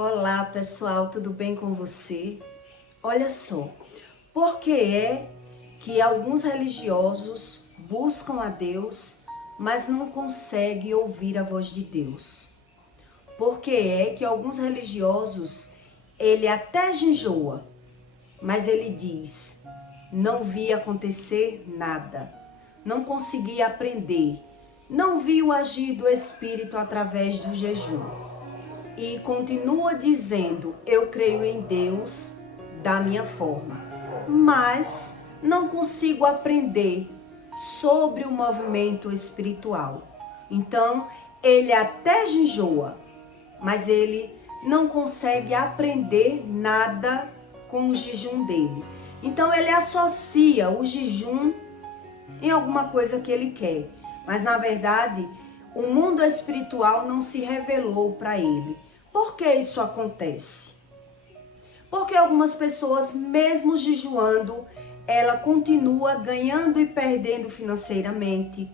Olá pessoal, tudo bem com você? Olha só, por que é que alguns religiosos buscam a Deus, mas não conseguem ouvir a voz de Deus? Por que é que alguns religiosos, ele até jejuam, mas ele diz, não vi acontecer nada, não consegui aprender, não vi o agir do Espírito através do jejum. E continua dizendo, eu creio em Deus da minha forma, mas não consigo aprender sobre o movimento espiritual. Então, ele até jejua, mas ele não consegue aprender nada com o jejum dele. Então, ele associa o jejum em alguma coisa que ele quer, mas na verdade, o mundo espiritual não se revelou para ele. Por que isso acontece? Porque algumas pessoas, mesmo jejuando, ela continua ganhando e perdendo financeiramente.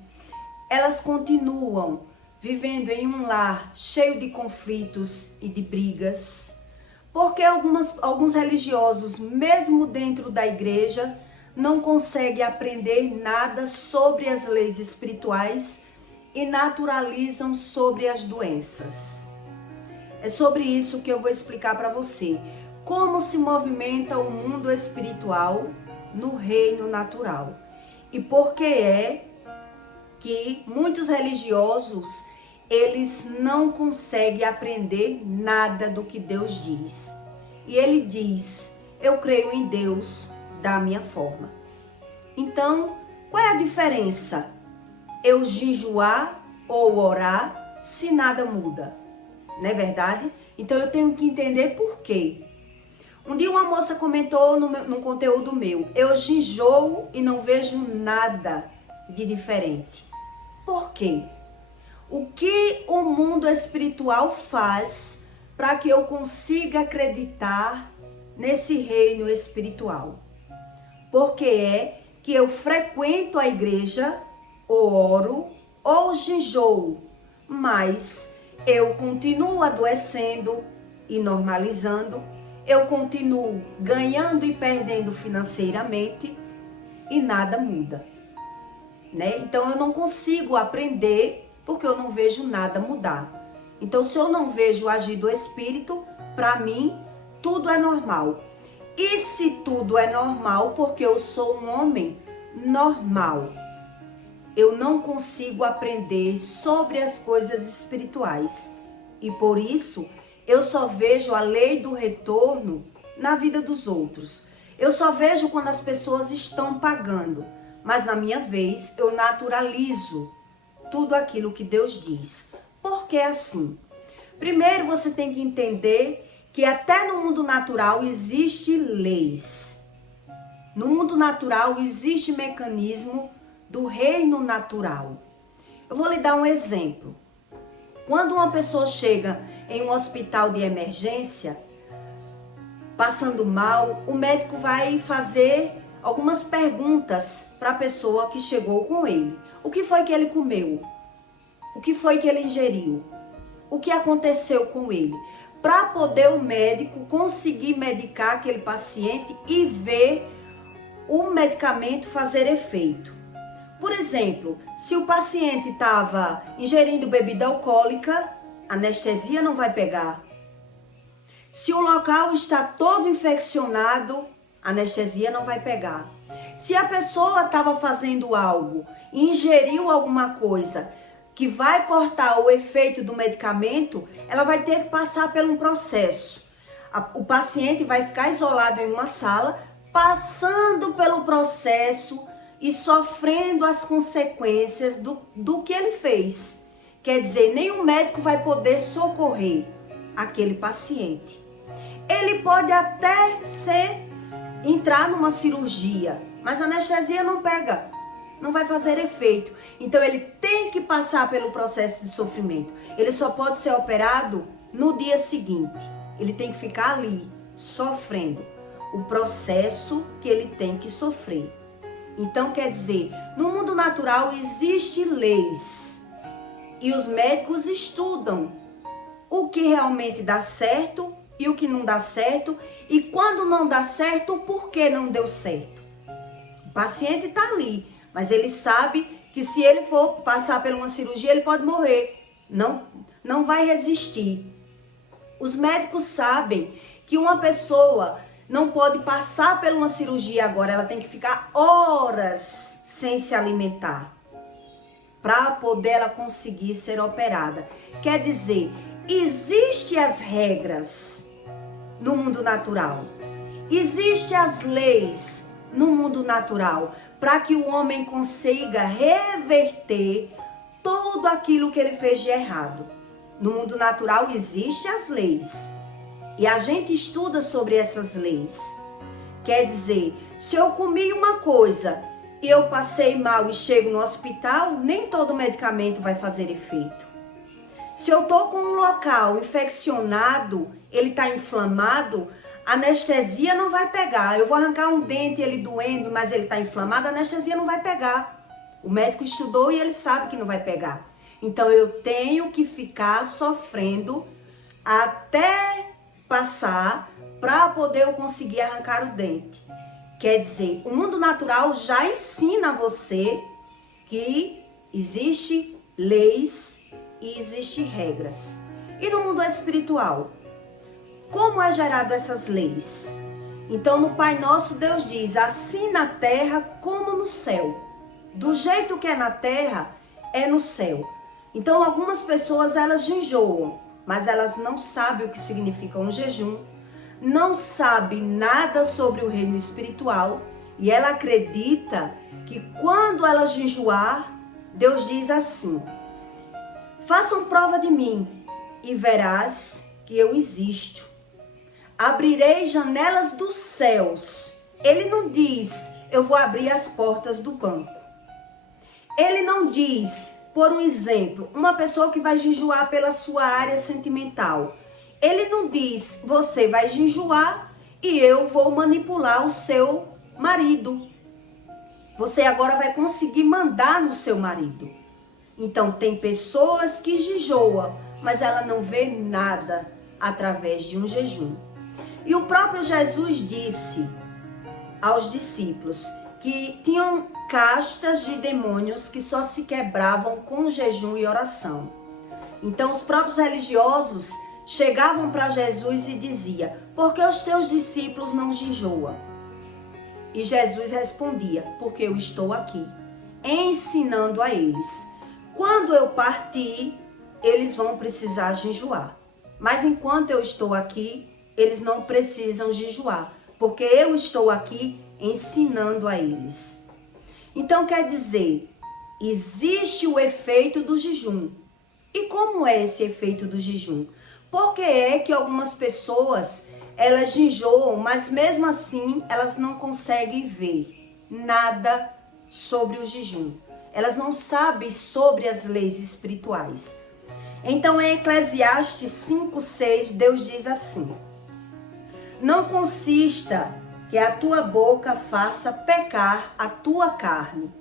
Elas continuam vivendo em um lar cheio de conflitos e de brigas. Porque alguns religiosos, mesmo dentro da igreja, não conseguem aprender nada sobre as leis espirituais e naturalizam sobre as doenças. É sobre isso que eu vou explicar para você. Como se movimenta o mundo espiritual no reino natural. E por que é que muitos religiosos, eles não conseguem aprender nada do que Deus diz. E ele diz, eu creio em Deus da minha forma. Então, qual é a diferença? Eu jejuar ou orar se nada muda? Não é verdade? Então eu tenho que entender por quê. Um dia uma moça comentou no conteúdo meu, eu jejoo e não vejo nada de diferente. Por quê? O que o mundo espiritual faz para que eu consiga acreditar nesse reino espiritual? Porque é que eu frequento a igreja, ou oro, ou jejoo, mas eu continuo adoecendo e normalizando, eu continuo ganhando e perdendo financeiramente e nada muda, né? Então eu não consigo aprender porque eu não vejo nada mudar. Então se eu não vejo o agir do Espírito, para mim tudo é normal. E se tudo é normal, porque eu sou um homem normal, eu não consigo aprender sobre as coisas espirituais. E por isso, eu só vejo a lei do retorno na vida dos outros. Eu só vejo quando as pessoas estão pagando. Mas na minha vez, eu naturalizo tudo aquilo que Deus diz. Por que assim? Primeiro, você tem que entender que até no mundo natural existe leis. No mundo natural existe mecanismo do reino natural. Eu vou lhe dar um exemplo. Quando uma pessoa chega em um hospital de emergência, passando mal, o médico vai fazer algumas perguntas para a pessoa que chegou com ele. O que foi que ele comeu? O que foi que ele ingeriu? O que aconteceu com ele? Para poder o médico conseguir medicar aquele paciente e ver o medicamento fazer efeito. Por exemplo, se o paciente estava ingerindo bebida alcoólica, anestesia não vai pegar. Se o local está todo infeccionado, anestesia não vai pegar. Se a pessoa estava fazendo algo, ingeriu alguma coisa que vai cortar o efeito do medicamento, ela vai ter que passar por um processo. O paciente vai ficar isolado em uma sala, passando pelo processo e sofrendo as consequências do que ele fez. Quer dizer, nenhum médico vai poder socorrer aquele paciente. Ele pode até entrar numa cirurgia, mas a anestesia não pega, não vai fazer efeito. Então ele tem que passar pelo processo de sofrimento. Ele só pode ser operado no dia seguinte. Ele tem que ficar ali, sofrendo o processo que ele tem que sofrer. Então, quer dizer, no mundo natural existem leis e os médicos estudam o que realmente dá certo e o que não dá certo, e quando não dá certo, o porquê não deu certo. O paciente está ali, mas ele sabe que se ele for passar por uma cirurgia, ele pode morrer, não vai resistir. Os médicos sabem que uma pessoa não pode passar por uma cirurgia agora, ela tem que ficar horas sem se alimentar para poder ela conseguir ser operada. Quer dizer, existem as regras no mundo natural, existem as leis no mundo natural para que o homem consiga reverter tudo aquilo que ele fez de errado. No mundo natural existem as leis e a gente estuda sobre essas leis. Quer dizer, se eu comi uma coisa e eu passei mal e chego no hospital, nem todo medicamento vai fazer efeito. Se eu tô com um local infeccionado, ele tá inflamado, a anestesia não vai pegar. Eu vou arrancar um dente, ele doendo, mas ele tá inflamado, a anestesia não vai pegar. O médico estudou e ele sabe que não vai pegar. Então eu tenho que ficar sofrendo até passar para poder eu conseguir arrancar o dente. Quer dizer, o mundo natural já ensina você que existe leis e existe regras. E no mundo espiritual, como é gerado essas leis? Então no Pai Nosso Deus diz, assim na terra como no céu. Do jeito que é na terra, é no céu. Então algumas pessoas elas jejuam, mas elas não sabem o que significa um jejum, não sabe nada sobre o reino espiritual e ela acredita que quando ela jejuar, Deus diz assim, façam prova de mim e verás que eu existo. Abrirei janelas dos céus. Ele não diz, eu vou abrir as portas do banco. Ele não diz, por um exemplo, uma pessoa que vai jejuar pela sua área sentimental. Ele não diz, você vai jejuar e eu vou manipular o seu marido. Você agora vai conseguir mandar no seu marido. Então tem pessoas que jejuam, mas ela não vê nada através de um jejum. E o próprio Jesus disse aos discípulos que tinham castas de demônios que só se quebravam com jejum e oração. Então os próprios religiosos chegavam para Jesus e diziam, por que os teus discípulos não jejuam? E Jesus respondia, porque eu estou aqui, ensinando a eles. Quando eu partir, eles vão precisar jejuar. Mas enquanto eu estou aqui, eles não precisam jejuar, porque eu estou aqui ensinando a eles. Então quer dizer, existe o efeito do jejum. E como é esse efeito do jejum? Por que é que algumas pessoas, elas jejuam, mas mesmo assim elas não conseguem ver nada sobre o jejum. Elas não sabem sobre as leis espirituais. Então em Eclesiastes 5:6, Deus diz assim, não consista que a tua boca faça pecar a tua carne.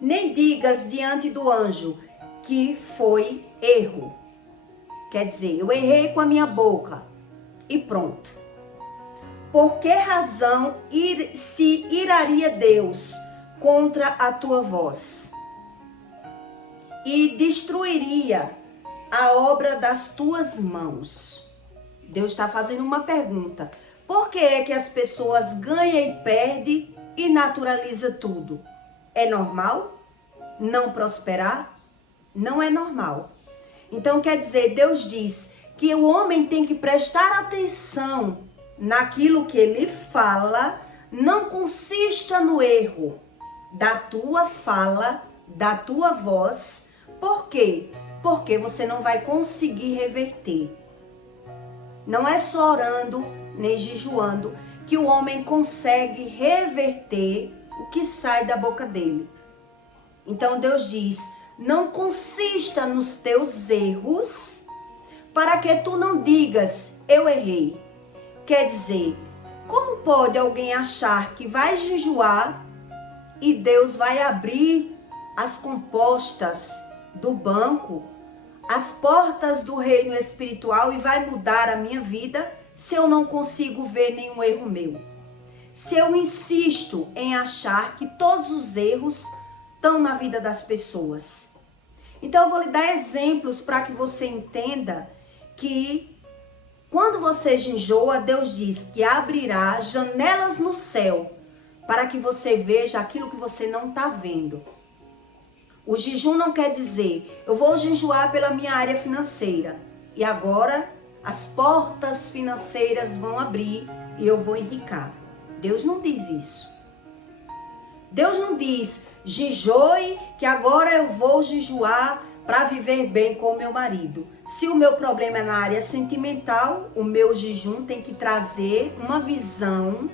Nem digas diante do anjo que foi erro. Quer dizer, eu errei com a minha boca e pronto. Por que razão se iraria Deus contra a tua voz? E destruiria a obra das tuas mãos. Deus está fazendo uma pergunta. Por que é que as pessoas ganham e perdem e naturaliza tudo? É normal não prosperar? Não é normal. Então quer dizer, Deus diz que o homem tem que prestar atenção naquilo que ele fala, não consista no erro da tua fala, da tua voz. Por quê? Porque você não vai conseguir reverter. Não é só orando, nem jejuando, que o homem consegue reverter o que sai da boca dele. Então Deus diz, não consista nos teus erros, para que tu não digas, eu errei. Quer dizer, como pode alguém achar que vai jejuar e Deus vai abrir as compostas do banco, as portas do reino espiritual e vai mudar a minha vida se eu não consigo ver nenhum erro meu? Se eu insisto em achar que todos os erros estão na vida das pessoas. Então eu vou lhe dar exemplos para que você entenda que quando você jejua, Deus diz que abrirá janelas no céu para que você veja aquilo que você não está vendo. O jejum não quer dizer, eu vou jejuar pela minha área financeira e agora as portas financeiras vão abrir e eu vou enricar. Deus não diz isso. Deus não diz, jejue que agora eu vou jejuar para viver bem com o meu marido. Se o meu problema é na área sentimental, o meu jejum tem que trazer uma visão.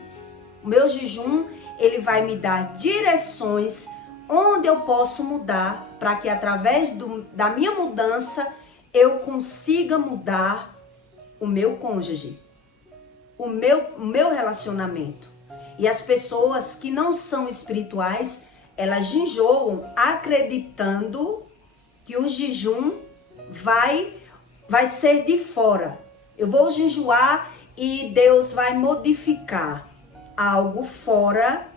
O meu jejum, ele vai me dar direções onde eu posso mudar para que através da minha mudança eu consiga mudar o meu cônjuge, o meu relacionamento. E as pessoas que não são espirituais, elas jejuam acreditando que o jejum vai ser de fora. Eu vou jejuar e Deus vai modificar algo fora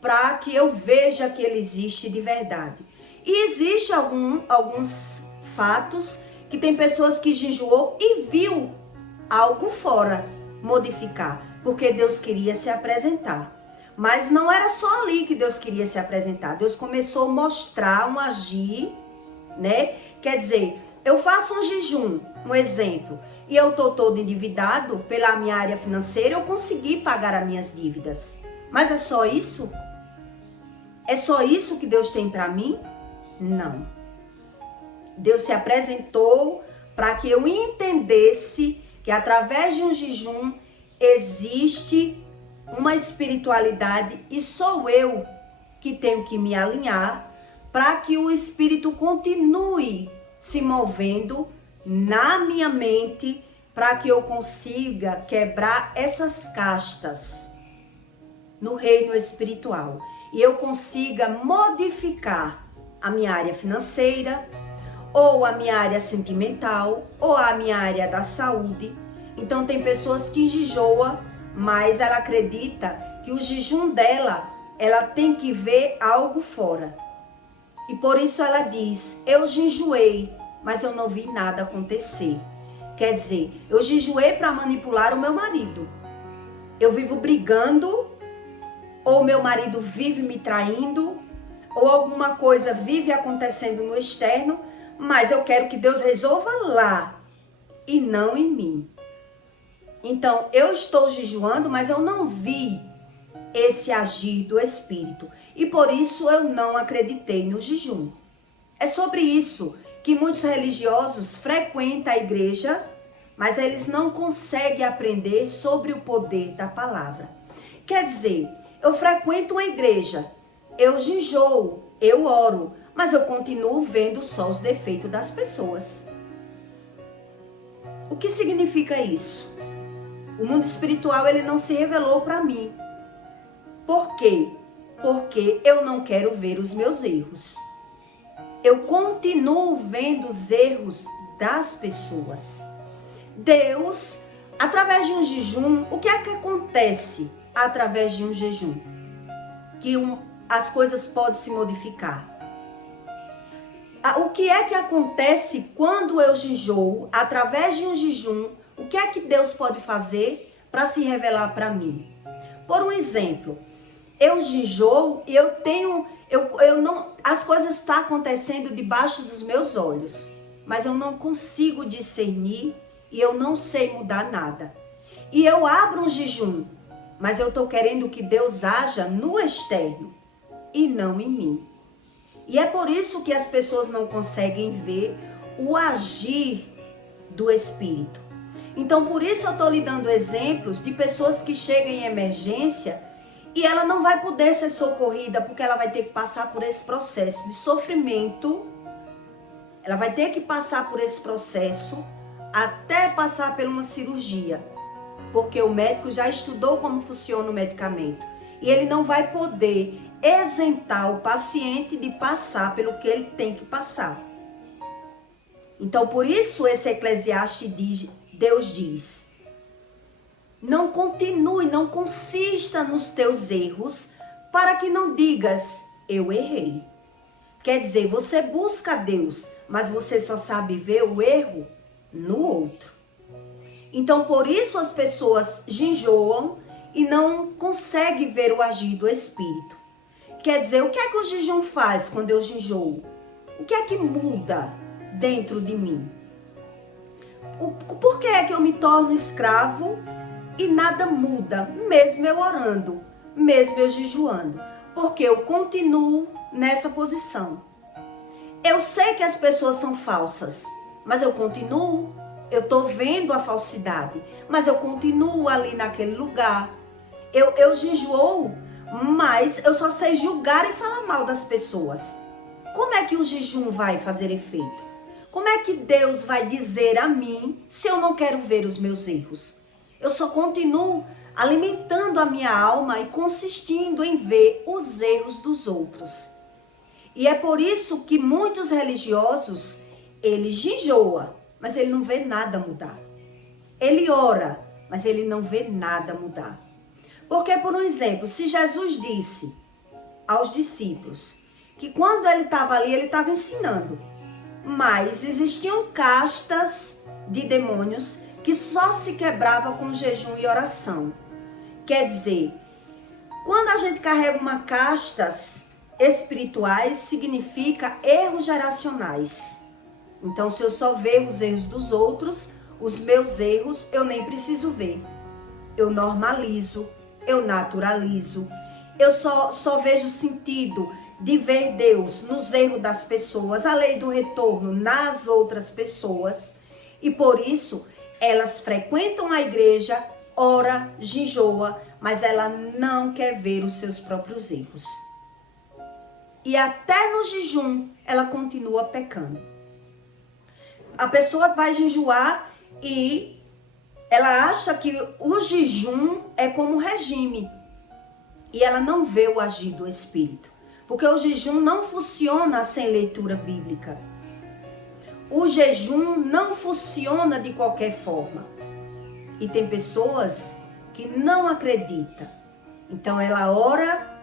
para que eu veja que ele existe de verdade. E existe alguns fatos que tem pessoas que jejuou e viu algo fora modificar, porque Deus queria se apresentar. Mas não era só ali que Deus queria se apresentar. Deus começou a mostrar um agir, né? Quer dizer, eu faço um jejum, um exemplo, e eu estou todo endividado pela minha área financeira, eu consegui pagar as minhas dívidas. Mas é só isso? É só isso que Deus tem para mim? Não. Deus se apresentou para que eu entendesse que através de um jejum existe uma espiritualidade e sou eu que tenho que me alinhar para que o Espírito continue se movendo na minha mente para que eu consiga quebrar essas castas no reino espiritual e eu consiga modificar a minha área financeira, ou a minha área sentimental, ou a minha área da saúde. Então tem pessoas que jejuam, mas ela acredita que o jejum dela, ela tem que ver algo fora. E por isso ela diz, eu jejuei, mas eu não vi nada acontecer. Quer dizer, eu jejuei para manipular o meu marido. Eu vivo brigando, ou meu marido vive me traindo, ou alguma coisa vive acontecendo no externo, mas eu quero que Deus resolva lá e não em mim. Então, eu estou jejuando, mas eu não vi esse agir do Espírito. E por isso eu não acreditei no jejum. É sobre isso que muitos religiosos frequentam a igreja, mas eles não conseguem aprender sobre o poder da palavra. Quer dizer, eu frequento uma igreja, eu jejuo, eu oro, mas eu continuo vendo só os defeitos das pessoas. O que significa isso? O mundo espiritual ele não se revelou para mim. Por quê? Porque eu não quero ver os meus erros. Eu continuo vendo os erros das pessoas. Deus, através de um jejum, o que é que acontece através de um jejum? Que as coisas podem se modificar. O que é que acontece quando eu jejuo, através de um jejum? O que é que Deus pode fazer para se revelar para mim? Por um exemplo, eu jejuo e as coisas estão acontecendo debaixo dos meus olhos, mas eu não consigo discernir e eu não sei mudar nada. E eu abro um jejum, mas eu estou querendo que Deus haja no externo e não em mim. E é por isso que as pessoas não conseguem ver o agir do Espírito. Então, por isso eu estou lhe dando exemplos de pessoas que chegam em emergência e ela não vai poder ser socorrida porque ela vai ter que passar por esse processo de sofrimento. Ela vai ter que passar por esse processo até passar por uma cirurgia. Porque o médico já estudou como funciona o medicamento. E ele não vai poder isentar o paciente de passar pelo que ele tem que passar. Então, por isso, esse Eclesiastes Deus diz: não continue, não consista nos teus erros, para que não digas, eu errei. Quer dizer, você busca Deus, mas você só sabe ver o erro no outro. Então, por isso as pessoas jejuam e não conseguem ver o agir do Espírito. Quer dizer, o que é que o jejum faz quando eu jejuo? O que é que muda dentro de mim? Por que é que eu me torno escravo e nada muda, mesmo eu orando, mesmo eu jejuando? Porque eu continuo nessa posição. Eu sei que as pessoas são falsas, mas eu continuo. Eu estou vendo a falsidade, mas eu continuo ali naquele lugar. Eu jejuo, mas eu só sei julgar e falar mal das pessoas. Como é que o jejum vai fazer efeito? Como é que Deus vai dizer a mim se eu não quero ver os meus erros? Eu só continuo alimentando a minha alma e consistindo em ver os erros dos outros. E é por isso que muitos religiosos, ele jejuam, mas ele não vê nada mudar. Ele ora, mas ele não vê nada mudar. Porque, por um exemplo, se Jesus disse aos discípulos que quando ele estava ali, ele estava ensinando, mas existiam castas de demônios que só se quebrava com jejum e oração. Quer dizer, quando a gente carrega uma castas espirituais, significa erros geracionais. Então, se eu só ver os erros dos outros, os meus erros, eu nem preciso ver. Eu normalizo, eu naturalizo. Eu só vejo sentido de ver Deus nos erros das pessoas, a lei do retorno nas outras pessoas. E por isso, elas frequentam a igreja, ora, jejuam, mas ela não quer ver os seus próprios erros. E até no jejum, ela continua pecando. A pessoa vai jejuar e ela acha que o jejum é como regime. E ela não vê o agir do Espírito. Porque o jejum não funciona sem leitura bíblica. O jejum não funciona de qualquer forma. E tem pessoas que não acreditam. Então ela ora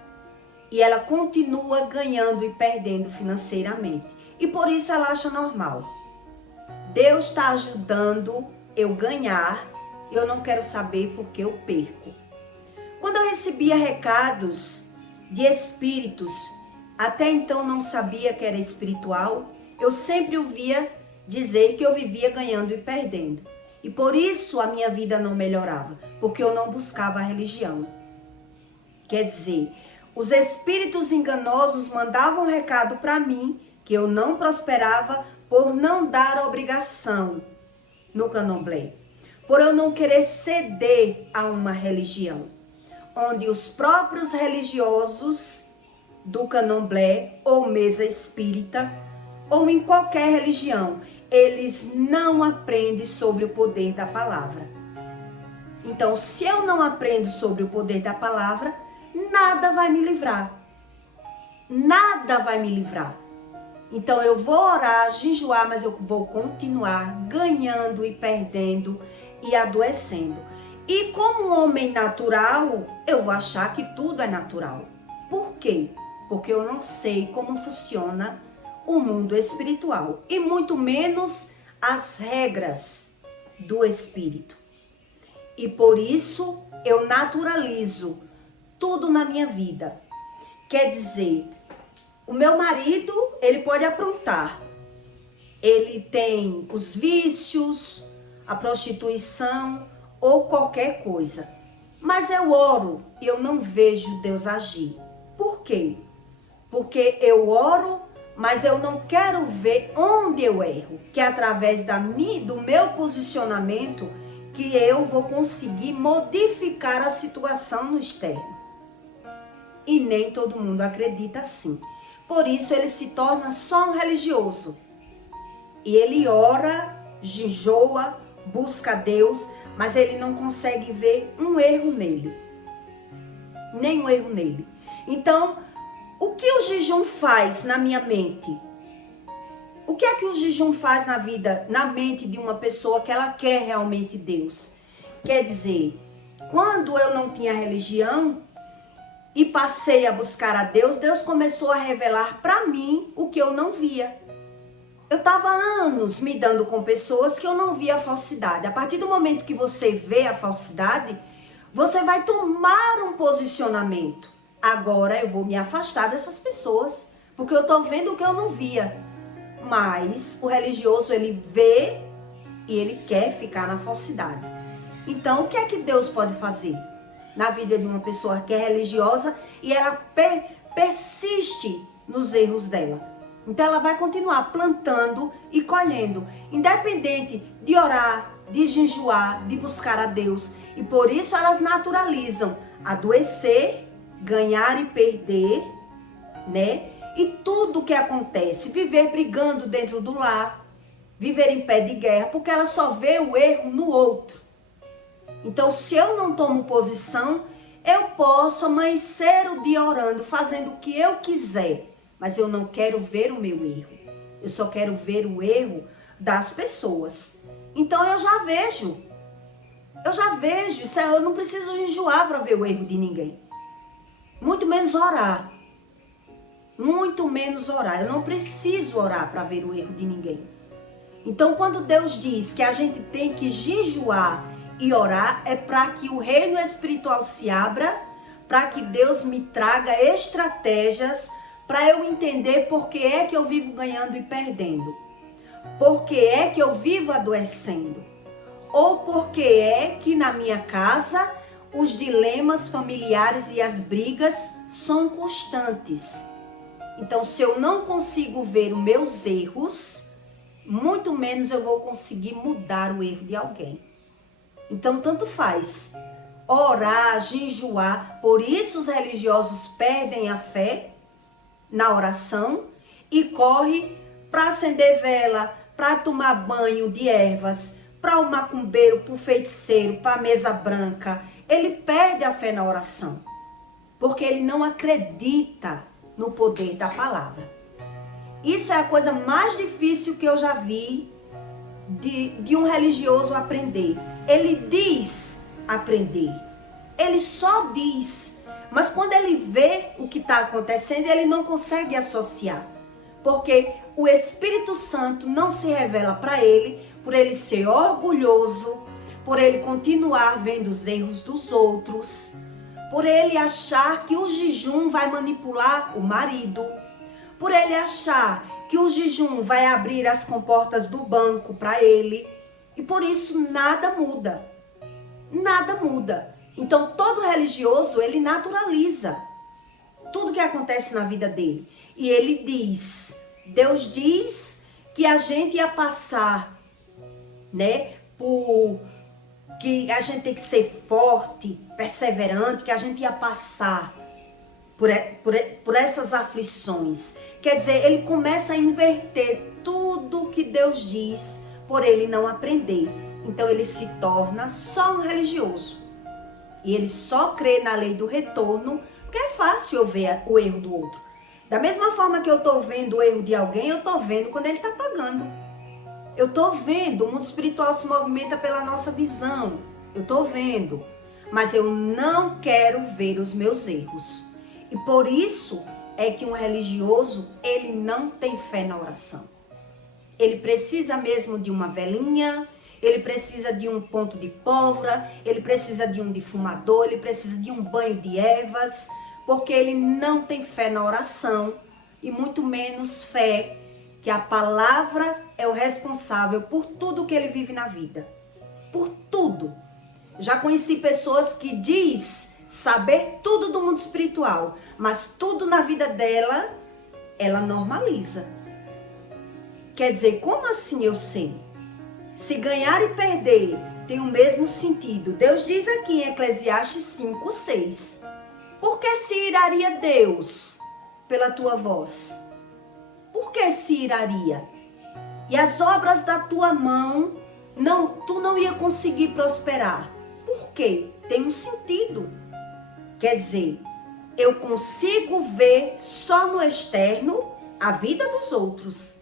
e ela continua ganhando e perdendo financeiramente. E por isso ela acha normal. Deus está ajudando eu ganhar, eu não quero saber porque eu perco. Quando eu recebia recados de espíritos, até então não sabia que era espiritual, eu sempre ouvia dizer que eu vivia ganhando e perdendo. E por isso a minha vida não melhorava, porque eu não buscava a religião. Quer dizer, os espíritos enganosos mandavam recado para mim que eu não prosperava por não dar obrigação no candomblé, por eu não querer ceder a uma religião, onde os próprios religiosos do candomblé ou mesa espírita ou em qualquer religião, eles não aprendem sobre o poder da palavra. Então, se eu não aprendo sobre o poder da palavra, nada vai me livrar. Nada vai me livrar. Então eu vou orar, jejuar, mas eu vou continuar ganhando e perdendo e adoecendo. E como um homem natural, eu vou achar que tudo é natural. Por quê? Porque eu não sei como funciona o mundo espiritual e muito menos as regras do espírito. E por isso eu naturalizo tudo na minha vida. Quer dizer, o meu marido, ele pode aprontar. Ele tem os vícios, a prostituição ou qualquer coisa. Mas eu oro e eu não vejo Deus agir. Por quê? Porque eu oro, mas eu não quero ver onde eu erro. Que é através do meu posicionamento que eu vou conseguir modificar a situação no externo. E nem todo mundo acredita assim. Por isso ele se torna só um religioso. E ele ora, jejua, busca Deus, mas ele não consegue ver um erro nele. Nenhum erro nele. Então, o que o jejum faz na minha mente? O que é que o jejum faz na vida, na mente de uma pessoa que ela quer realmente Deus? Quer dizer, quando eu não tinha religião e passei a buscar a Deus, Deus começou a revelar para mim o que eu não via. Eu estava há anos me dando com pessoas que eu não via a falsidade. A partir do momento que você vê a falsidade, você vai tomar um posicionamento. Agora eu vou me afastar dessas pessoas, porque eu estou vendo o que eu não via. Mas o religioso, ele vê e ele quer ficar na falsidade. Então, o que é que Deus pode fazer na vida de uma pessoa que é religiosa e ela persiste nos erros dela? Então, ela vai continuar plantando e colhendo, independente de orar, de jejuar, de buscar a Deus. E por isso elas naturalizam adoecer, ganhar e perder, né? E tudo o que acontece, viver brigando dentro do lar, viver em pé de guerra, porque ela só vê o erro no outro. Então, se eu não tomo posição, eu posso amanhecer o dia orando, fazendo o que eu quiser, mas eu não quero ver o meu erro. Eu só quero ver o erro das pessoas. Então, eu já vejo, eu não preciso enjoar para ver o erro de ninguém. Muito menos orar. Muito menos orar. Eu não preciso orar para ver o erro de ninguém. Então, quando Deus diz que a gente tem que jejuar e orar, é para que o reino espiritual se abra, para que Deus me traga estratégias para eu entender por que é que eu vivo ganhando e perdendo. Por que é que eu vivo adoecendo? Ou por que é que na minha casa os dilemas familiares e as brigas são constantes? Então, se eu não consigo ver os meus erros, muito menos eu vou conseguir mudar o erro de alguém. Então, tanto faz orar, jejuar. Por isso os religiosos perdem a fé na oração e corre para acender vela, para tomar banho de ervas, para o macumbeiro, para o feiticeiro, para a mesa branca. Ele perde a fé na oração, porque ele não acredita no poder da palavra. Isso é a coisa mais difícil que eu já vi de um religioso aprender. Ele diz aprender, ele só diz, mas quando ele vê o que está acontecendo, ele não consegue associar, porque o Espírito Santo não se revela para ele, por ele ser orgulhoso, por ele continuar vendo os erros dos outros, por ele achar que o jejum vai manipular o marido, por ele achar que o jejum vai abrir as comportas do banco para ele, e por isso nada muda. Nada muda. Então todo religioso, ele naturaliza tudo que acontece na vida dele. E ele diz, Deus diz que a gente ia passar, né, que a gente tem que ser forte, perseverante, que a gente ia passar por essas aflições. Quer dizer, ele começa a inverter tudo que Deus diz, por ele não aprender. Então ele se torna só um religioso. E ele só crê na lei do retorno, porque é fácil eu ver o erro do outro. Da mesma forma que eu estou vendo o erro de alguém, eu estou vendo quando ele está pagando. Eu estou vendo, o mundo espiritual se movimenta pela nossa visão. Eu estou vendo, mas eu não quero ver os meus erros. E por isso é que um religioso, ele não tem fé na oração. Ele precisa mesmo de uma velinha, ele precisa de um ponto de pólvora, ele precisa de um defumador, ele precisa de um banho de ervas, porque ele não tem fé na oração e muito menos fé que a palavra é o responsável por tudo que ele vive na vida. Por tudo. Já conheci pessoas que diz saber tudo do mundo espiritual, mas tudo na vida dela, ela normaliza. Quer dizer, como assim eu sei? Se ganhar e perder tem o mesmo sentido. Deus diz aqui em Eclesiastes 5:6. Por que se iraria Deus pela tua voz? Por que se iraria? E as obras da tua mão, tu não ia conseguir prosperar. Por quê? Tem um sentido. Quer dizer, eu consigo ver só no externo a vida dos outros.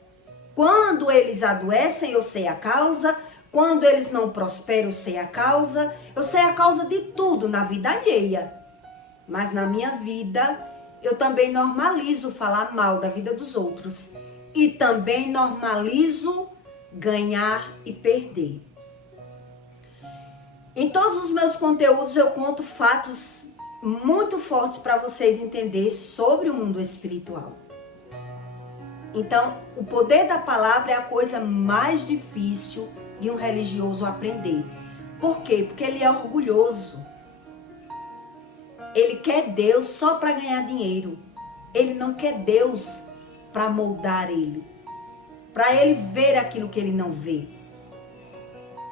Quando eles adoecem, eu sei a causa. Quando eles não prosperam, eu sei a causa. Eu sei a causa de tudo na vida alheia. Mas na minha vida, eu também normalizo falar mal da vida dos outros. E também normalizo ganhar e perder. Em todos os meus conteúdos eu conto fatos muito fortes para vocês entenderem sobre o mundo espiritual. Então, o poder da palavra é a coisa mais difícil de um religioso aprender. Por quê? Porque ele é orgulhoso. Ele quer Deus só para ganhar dinheiro. Ele não quer Deus para moldar ele. Para ele ver aquilo que ele não vê.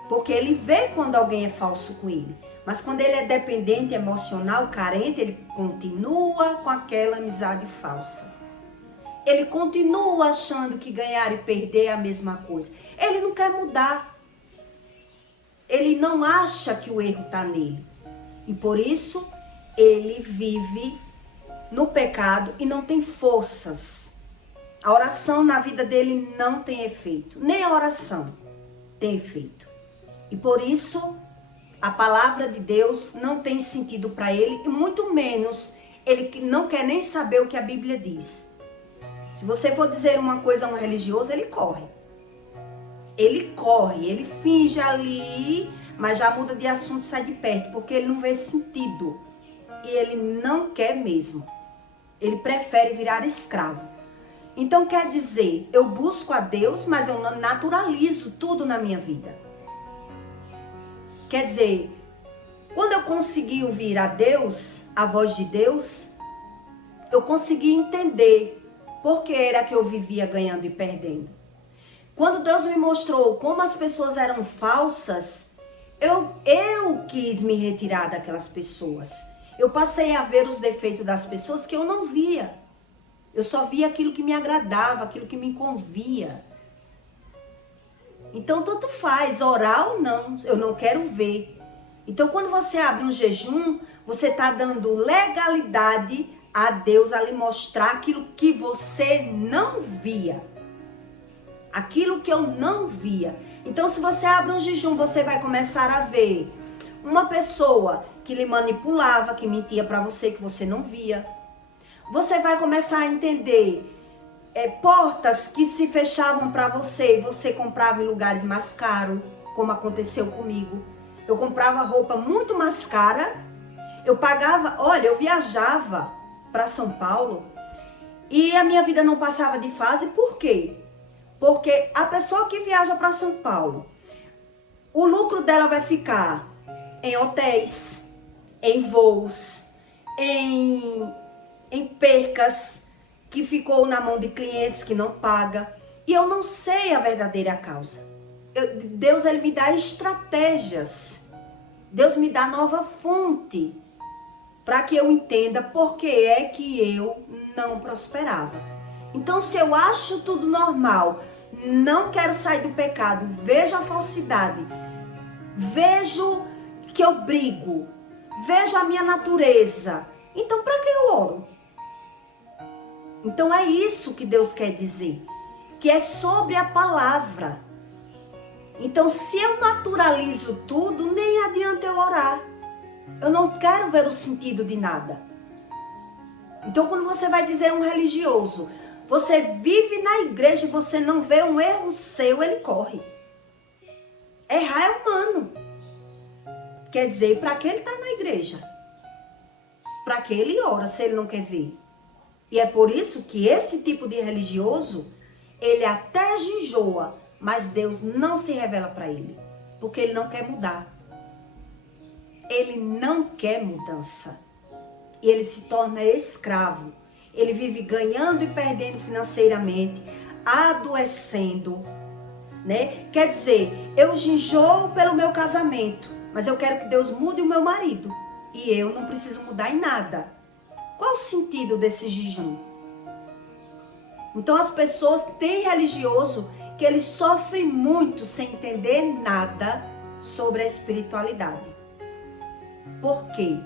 Porque ele vê quando alguém é falso com ele. Mas quando ele é dependente, emocional, carente, ele continua com aquela amizade falsa. Ele continua achando que ganhar e perder é a mesma coisa. Ele não quer mudar. Ele não acha que o erro está nele. E por isso, ele vive no pecado e não tem forças. A oração na vida dele não tem efeito. Nem a oração tem efeito. E por isso, a palavra de Deus não tem sentido para ele. E muito menos, ele não quer nem saber o que a Bíblia diz. Se você for dizer uma coisa a um religioso, ele corre. Ele corre, ele finge ali, mas já muda de assunto e sai de perto, porque ele não vê sentido. E ele não quer mesmo. Ele prefere virar escravo. Então quer dizer, eu busco a Deus, mas eu naturalizo tudo na minha vida. Quer dizer, quando eu consegui ouvir a Deus, a voz de Deus, eu consegui entender por que era que eu vivia ganhando e perdendo. Quando Deus me mostrou como as pessoas eram falsas, eu quis me retirar daquelas pessoas. Eu passei a ver os defeitos das pessoas que eu não via. Eu só via aquilo que me agradava, aquilo que me convia. Então, tanto faz, orar ou não, eu não quero ver. Então, quando você abre um jejum, você está dando legalidade a Deus a lhe mostrar aquilo que você não via. Aquilo que eu não via. Então, se você abre um jejum, você vai começar a ver uma pessoa que lhe manipulava, que mentia para você, que você não via. Você vai começar a entender portas que se fechavam para você e você comprava em lugares mais caros, como aconteceu comigo. Eu comprava roupa muito mais cara, eu pagava, olha, eu viajava para São Paulo e a minha vida não passava de fase. Por quê? Porque a pessoa que viaja para São Paulo, o lucro dela vai ficar em hotéis, em voos, em percas que ficou na mão de clientes que não paga. E eu não sei a verdadeira causa. Deus, ele me dá estratégias. Deus me dá nova fonte para que eu entenda por que é que eu não prosperava. Então, se eu acho tudo normal, não quero sair do pecado, vejo a falsidade, vejo que eu brigo, vejo a minha natureza, então para que eu oro? Então é isso que Deus quer dizer, que é sobre a palavra. Então, se eu naturalizo tudo, nem adianta eu orar. Eu não quero ver o sentido de nada. Então, quando você vai dizer a um religioso, você vive na igreja e você não vê um erro seu, ele corre. Errar é humano. Quer dizer, para que ele está na igreja? Para que ele ora se ele não quer ver? E é por isso que esse tipo de religioso, ele até jejua, mas Deus não se revela para ele, porque ele não quer mudar. Ele não quer mudança. E ele se torna escravo. Ele vive ganhando e perdendo financeiramente, adoecendo, né? Quer dizer, eu jejoo pelo meu casamento, mas eu quero que Deus mude o meu marido. E eu não preciso mudar em nada. Qual o sentido desse jejum? Então as pessoas têm religioso que ele sofre muito sem entender nada sobre a espiritualidade. Por quê?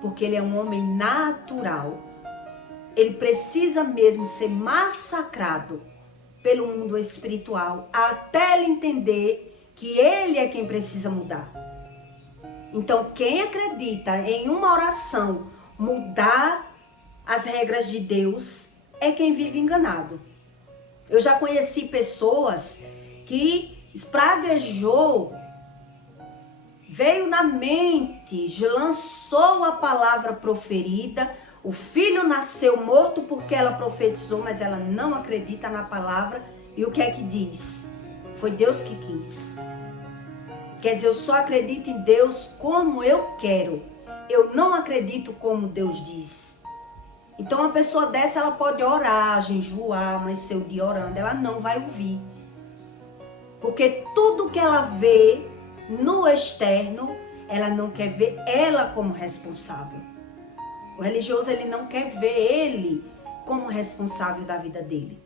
Porque ele é um homem natural. Ele precisa mesmo ser massacrado pelo mundo espiritual, até ele entender que ele é quem precisa mudar. Então, quem acredita em uma oração mudar as regras de Deus é quem vive enganado. Eu já conheci pessoas que espraguejou, veio na mente, lançou a palavra proferida, o filho nasceu morto porque ela profetizou, mas ela não acredita na palavra. E o que é que diz? Foi Deus que quis. Quer dizer, eu só acredito em Deus como eu quero. Eu não acredito como Deus diz. Então uma pessoa dessa, ela pode orar, jejuar, amanhecer o dia orando, ela não vai ouvir. Porque tudo que ela vê no externo, ela não quer ver ela como responsável. O religioso, ele não quer ver ele como responsável da vida dele.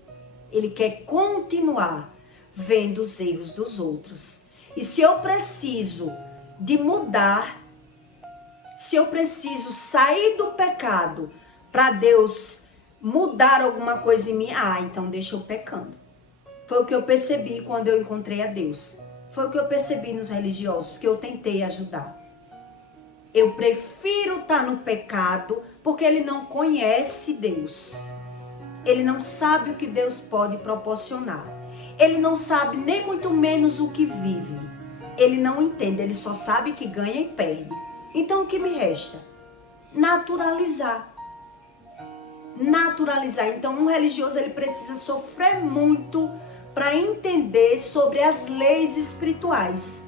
Ele quer continuar vendo os erros dos outros. E se eu preciso de mudar, se eu preciso sair do pecado para Deus mudar alguma coisa em mim, então deixa eu pecando. Foi o que eu percebi quando eu encontrei a Deus. Foi o que eu percebi nos religiosos, que eu tentei ajudar. Eu prefiro estar no pecado porque ele não conhece Deus. Ele não sabe o que Deus pode proporcionar. Ele não sabe nem muito menos o que vive. Ele não entende, ele só sabe que ganha e perde. Então o que me resta? Naturalizar. Naturalizar. Então um religioso, ele precisa sofrer muito para entender sobre as leis espirituais.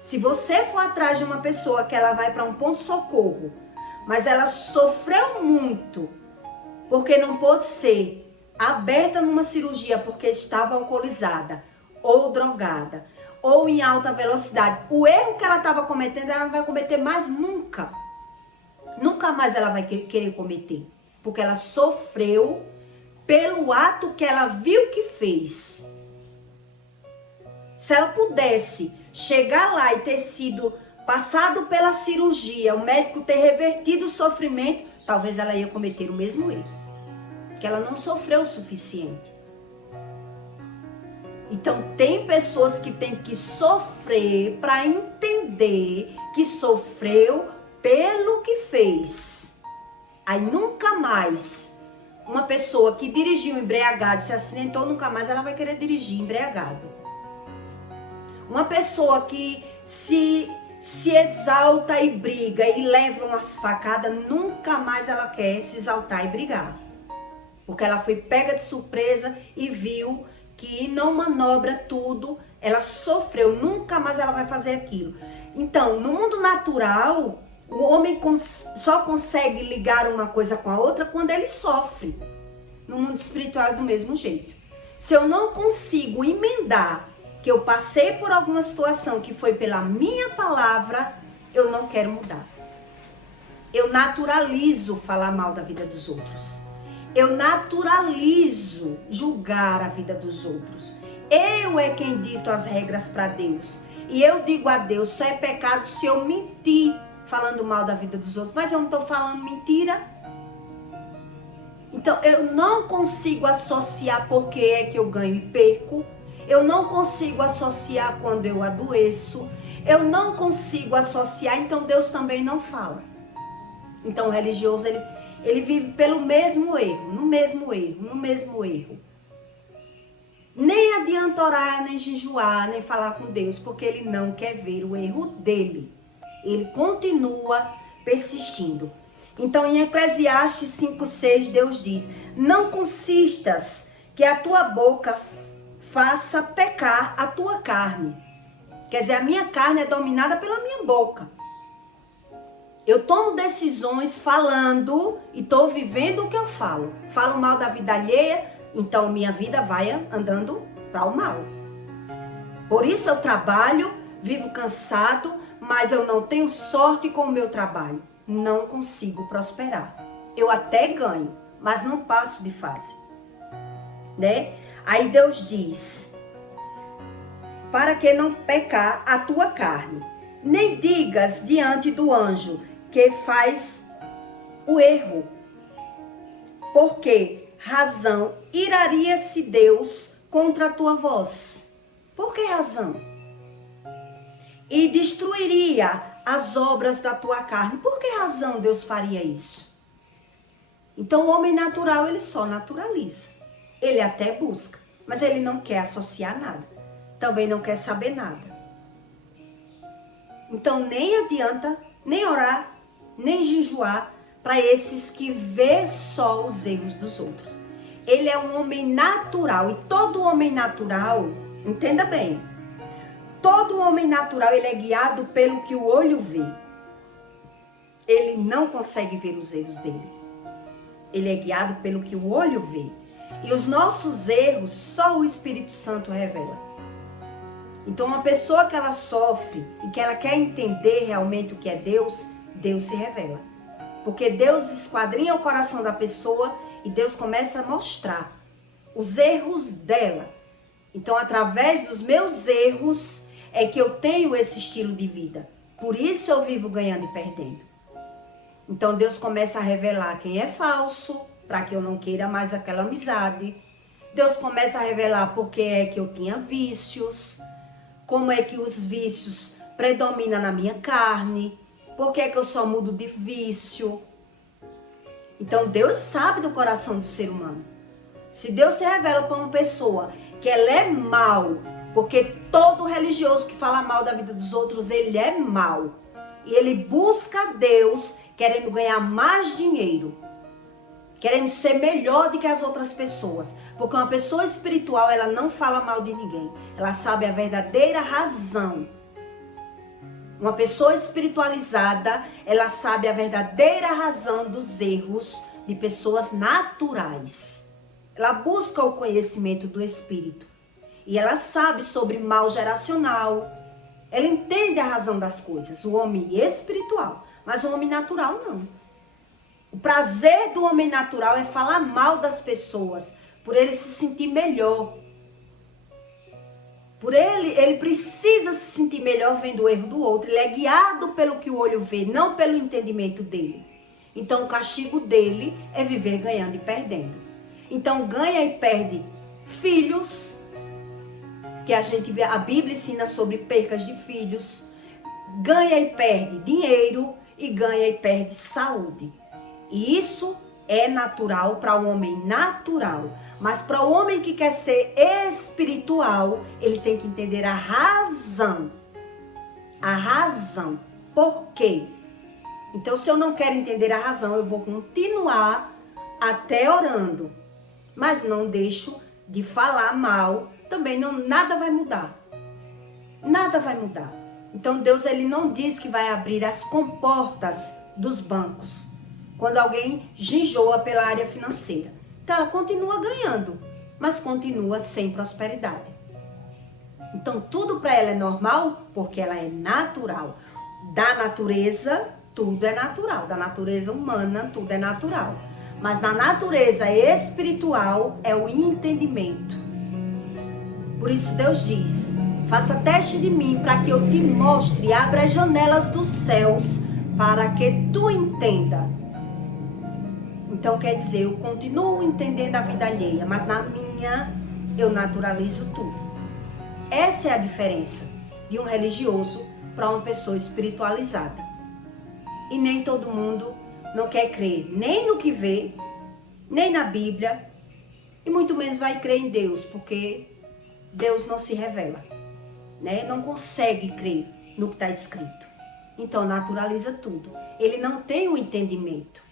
Se você for atrás de uma pessoa que ela vai para um ponto-socorro, mas ela sofreu muito, porque não pôde ser aberta numa cirurgia porque estava alcoolizada, ou drogada, ou em alta velocidade, o erro que ela estava cometendo, ela não vai cometer mais nunca. Nunca mais ela vai querer cometer, porque ela sofreu pelo ato que ela viu que fez. Se ela pudesse chegar lá e ter sido passado pela cirurgia, o médico ter revertido o sofrimento, talvez ela ia cometer o mesmo erro. Porque ela não sofreu o suficiente. Então tem pessoas que têm que sofrer para entender que sofreu pelo que fez. Aí nunca mais uma pessoa que dirigiu embriagado, se acidentou, nunca mais ela vai querer dirigir embriagado. Uma pessoa que se exalta e briga e leva umas facadas, nunca mais ela quer se exaltar e brigar. Porque ela foi pega de surpresa e viu que não manobra tudo, ela sofreu, nunca mais ela vai fazer aquilo. Então, no mundo natural, o homem só consegue ligar uma coisa com a outra quando ele sofre. No mundo espiritual é do mesmo jeito. Se eu não consigo emendar que eu passei por alguma situação que foi pela minha palavra, eu não quero mudar. Eu naturalizo falar mal da vida dos outros. Eu naturalizo julgar a vida dos outros. Eu é quem dito as regras para Deus. E eu digo a Deus, só é pecado se eu mentir falando mal da vida dos outros. Mas eu não estou falando mentira. Então eu não consigo associar porque é que eu ganho e perco. Eu não consigo associar quando eu adoeço. Eu não consigo associar, então Deus também não fala. Então o religioso, ele vive pelo mesmo erro, no mesmo erro, no mesmo erro. Nem adianta orar, nem jejuar, nem falar com Deus, porque ele não quer ver o erro dele. Ele continua persistindo. Então em Eclesiastes 5:6 Deus diz: não consistas que a tua boca faça pecar a tua carne. Quer dizer, a minha carne é dominada pela minha boca. Eu tomo decisões falando e estou vivendo o que eu falo. Falo mal da vida alheia, então minha vida vai andando para o mal. Por isso eu trabalho, vivo cansado, mas eu não tenho sorte com o meu trabalho. Não consigo prosperar. Eu até ganho, mas não passo de fase. Né? Aí Deus diz: para que não pecar a tua carne, nem digas diante do anjo que faz o erro, porque razão iraria-se Deus contra a tua voz? Por que razão? E destruiria as obras da tua carne. Por que razão Deus faria isso? Então o homem natural, ele só naturaliza. Ele até busca, mas ele não quer associar nada. Também não quer saber nada. Então nem adianta nem orar, nem jejuar para esses que vê só os erros dos outros. Ele é um homem natural, e todo homem natural, entenda bem, todo homem natural, ele é guiado pelo que o olho vê. Ele não consegue ver os erros dele. Ele é guiado pelo que o olho vê. E os nossos erros, só o Espírito Santo revela. Então, uma pessoa que ela sofre e que ela quer entender realmente o que é Deus, Deus se revela. Porque Deus esquadrinha o coração da pessoa e Deus começa a mostrar os erros dela. Então, através dos meus erros, é que eu tenho esse estilo de vida. Por isso eu vivo ganhando e perdendo. Então, Deus começa a revelar quem é falso, para que eu não queira mais aquela amizade. Deus começa a revelar por que é que eu tinha vícios, como é que os vícios predominam na minha carne, por que é que eu só mudo de vício. Então Deus sabe do coração do ser humano. Se Deus se revela para uma pessoa que ela é mal, porque todo religioso que fala mal da vida dos outros, ele é mal. E ele busca Deus querendo ganhar mais dinheiro, querendo ser melhor do que as outras pessoas. Porque uma pessoa espiritual, ela não fala mal de ninguém. Ela sabe a verdadeira razão. Uma pessoa espiritualizada, ela sabe a verdadeira razão dos erros de pessoas naturais. Ela busca o conhecimento do Espírito. E ela sabe sobre mal geracional. Ela entende a razão das coisas. O homem espiritual, mas o homem natural não. O prazer do homem natural é falar mal das pessoas, por ele se sentir melhor. Por ele precisa se sentir melhor vendo o erro do outro. Ele é guiado pelo que o olho vê, não pelo entendimento dele. Então o castigo dele é viver ganhando e perdendo. Então ganha e perde filhos, que a Bíblia ensina sobre percas de filhos. Ganha e perde dinheiro e ganha e perde saúde. E isso é natural para o homem natural. Mas para o homem que quer ser espiritual, ele tem que entender a razão. A razão. Por quê? Então, se eu não quero entender a razão, eu vou continuar até orando. Mas não deixo de falar mal. Também nada vai mudar. Nada vai mudar. Então, Deus ele não diz que vai abrir as comportas dos bancos quando alguém ginjoa pela área financeira. Então ela continua ganhando, mas continua sem prosperidade. Então tudo para ela é normal porque ela é natural. Da natureza, tudo é natural. Da natureza humana, tudo é natural. Mas na natureza espiritual é o entendimento. Por isso Deus diz: faça teste de mim para que eu te mostre, abra as janelas dos céus para que tu entenda. Então quer dizer, eu continuo entendendo a vida alheia, mas na minha eu naturalizo tudo. Essa é a diferença de um religioso para uma pessoa espiritualizada. E nem todo mundo não quer crer nem no que vê, nem na Bíblia, e muito menos vai crer em Deus, porque Deus não se revela, né? Não consegue crer no que está escrito. Então naturaliza tudo. Ele não tem o entendimento.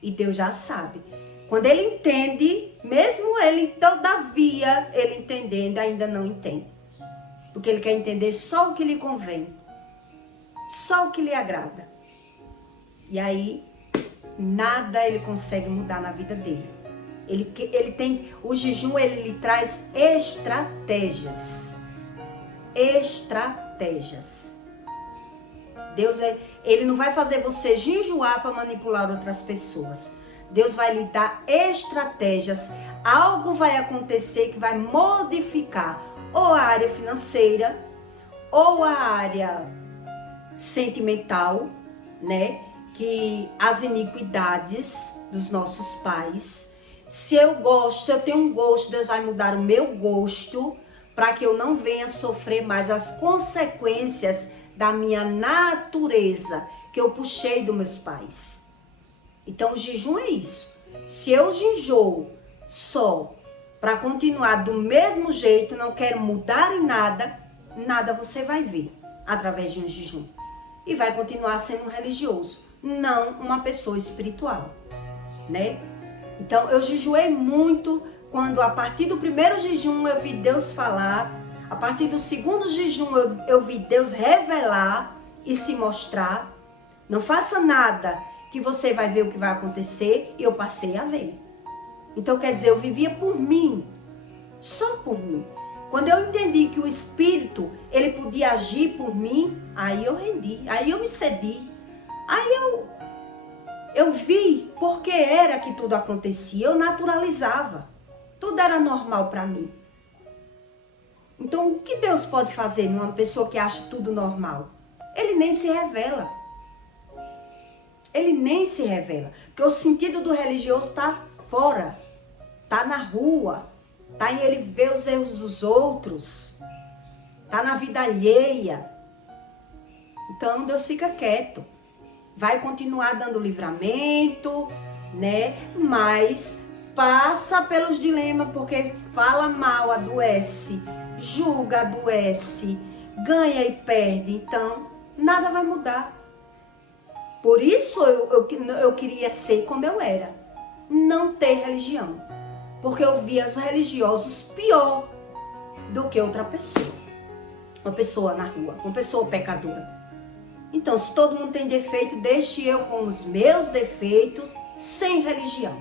E Deus já sabe. Quando ele entende, mesmo ele, todavia, ele entendendo, ainda não entende. Porque ele quer entender só o que lhe convém. Só o que lhe agrada. E aí, nada ele consegue mudar na vida dele. Ele tem, o jejum, ele lhe traz estratégias. Estratégias. Deus, ele não vai fazer você jejuar para manipular outras pessoas. Deus vai lhe dar estratégias. Algo vai acontecer que vai modificar ou a área financeira, ou a área sentimental, né? Que as iniquidades dos nossos pais Se eu gosto, se eu tenho um gosto, Deus vai mudar o meu gosto para que eu não venha sofrer mais as consequências da minha natureza que eu puxei dos meus pais. Então o jejum é isso. Se eu jejoo só para continuar do mesmo jeito, não quero mudar em nada, nada você vai ver através de um jejum. E vai continuar sendo um religioso, não uma pessoa espiritual, né? Então eu jejuei muito quando a partir do primeiro jejum eu vi Deus falar, a partir do segundo jejum eu vi Deus revelar e se mostrar. Não faça nada que você vai ver o que vai acontecer, e eu passei a ver. Então quer dizer, eu vivia por mim, só por mim. Quando eu entendi que o Espírito, ele podia agir por mim, aí eu rendi, aí eu me cedi. Aí eu vi porque era que tudo acontecia, eu naturalizava. Tudo era normal para mim. Então o que Deus pode fazer numa pessoa que acha tudo normal? Ele nem se revela. Ele nem se revela. Porque o sentido do religioso está fora, está na rua, está em ele ver os erros dos outros, está na vida alheia. Então Deus fica quieto. Vai continuar dando livramento, né? Mas passa pelos dilemas, porque fala mal, adoece, julga, adoece, ganha e perde. Então, nada vai mudar. Por isso eu queria ser como eu era. Não ter religião. Porque eu via os religiosos pior do que outra pessoa. Uma pessoa na rua, uma pessoa pecadora. Então, se todo mundo tem defeito, deixe eu com os meus defeitos, sem religião.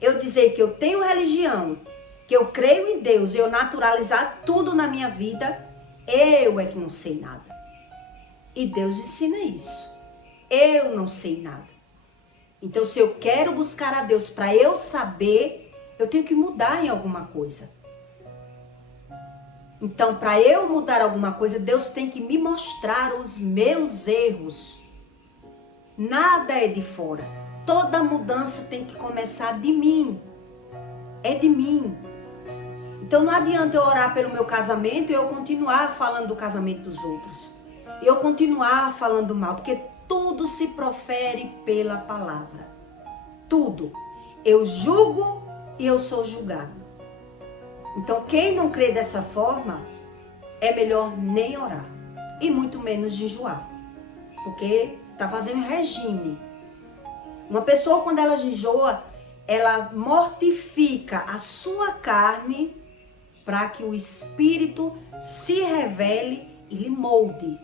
Eu dizer que eu tenho religião, que eu creio em Deus, e eu naturalizar tudo na minha vida, eu é que não sei nada. E Deus ensina isso. Eu não sei nada. Então, se eu quero buscar a Deus para eu saber, eu tenho que mudar em alguma coisa. Então, para eu mudar alguma coisa, Deus tem que me mostrar os meus erros. Nada é de fora. Toda mudança tem que começar de mim. É de mim. Então, não adianta eu orar pelo meu casamento e eu continuar falando do casamento dos outros. E eu continuar falando mal, porque tudo se profere pela palavra. Tudo. Eu julgo e eu sou julgado. Então, quem não crê dessa forma, é melhor nem orar. E muito menos jejuar. Porque está fazendo regime. Uma pessoa, quando ela jejua, ela mortifica a sua carne para que o Espírito se revele e lhe molde.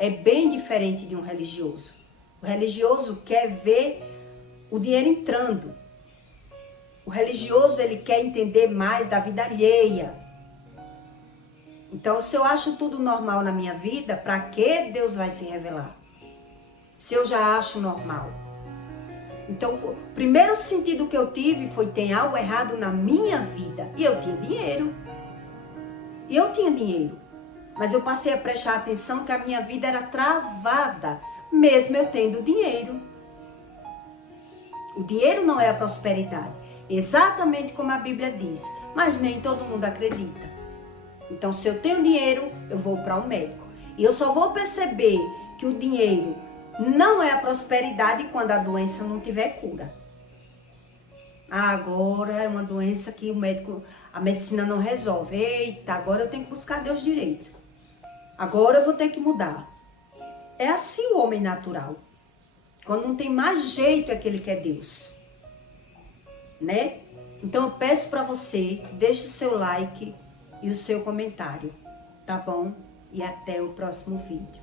É bem diferente de um religioso. O religioso quer ver o dinheiro entrando. O religioso, ele quer entender mais da vida alheia. Então, se eu acho tudo normal na minha vida, para que Deus vai se revelar? Se eu já acho normal. Então, o primeiro sentido que eu tive foi: tem algo errado na minha vida. E eu tinha dinheiro. Mas eu passei a prestar atenção que a minha vida era travada, mesmo eu tendo dinheiro. O dinheiro não é a prosperidade. Exatamente como a Bíblia diz, mas nem todo mundo acredita. Então, se eu tenho dinheiro, eu vou para um médico. E eu só vou perceber que o dinheiro não é a prosperidade quando a doença não tiver cura. Agora é uma doença que a medicina não resolve. Eita, agora eu tenho que buscar Deus direito. Agora eu vou ter que mudar. É assim o homem natural. Quando não tem mais jeito é que ele quer Deus. Né? Então eu peço para você, deixe o seu like e o seu comentário, tá bom? E até o próximo vídeo.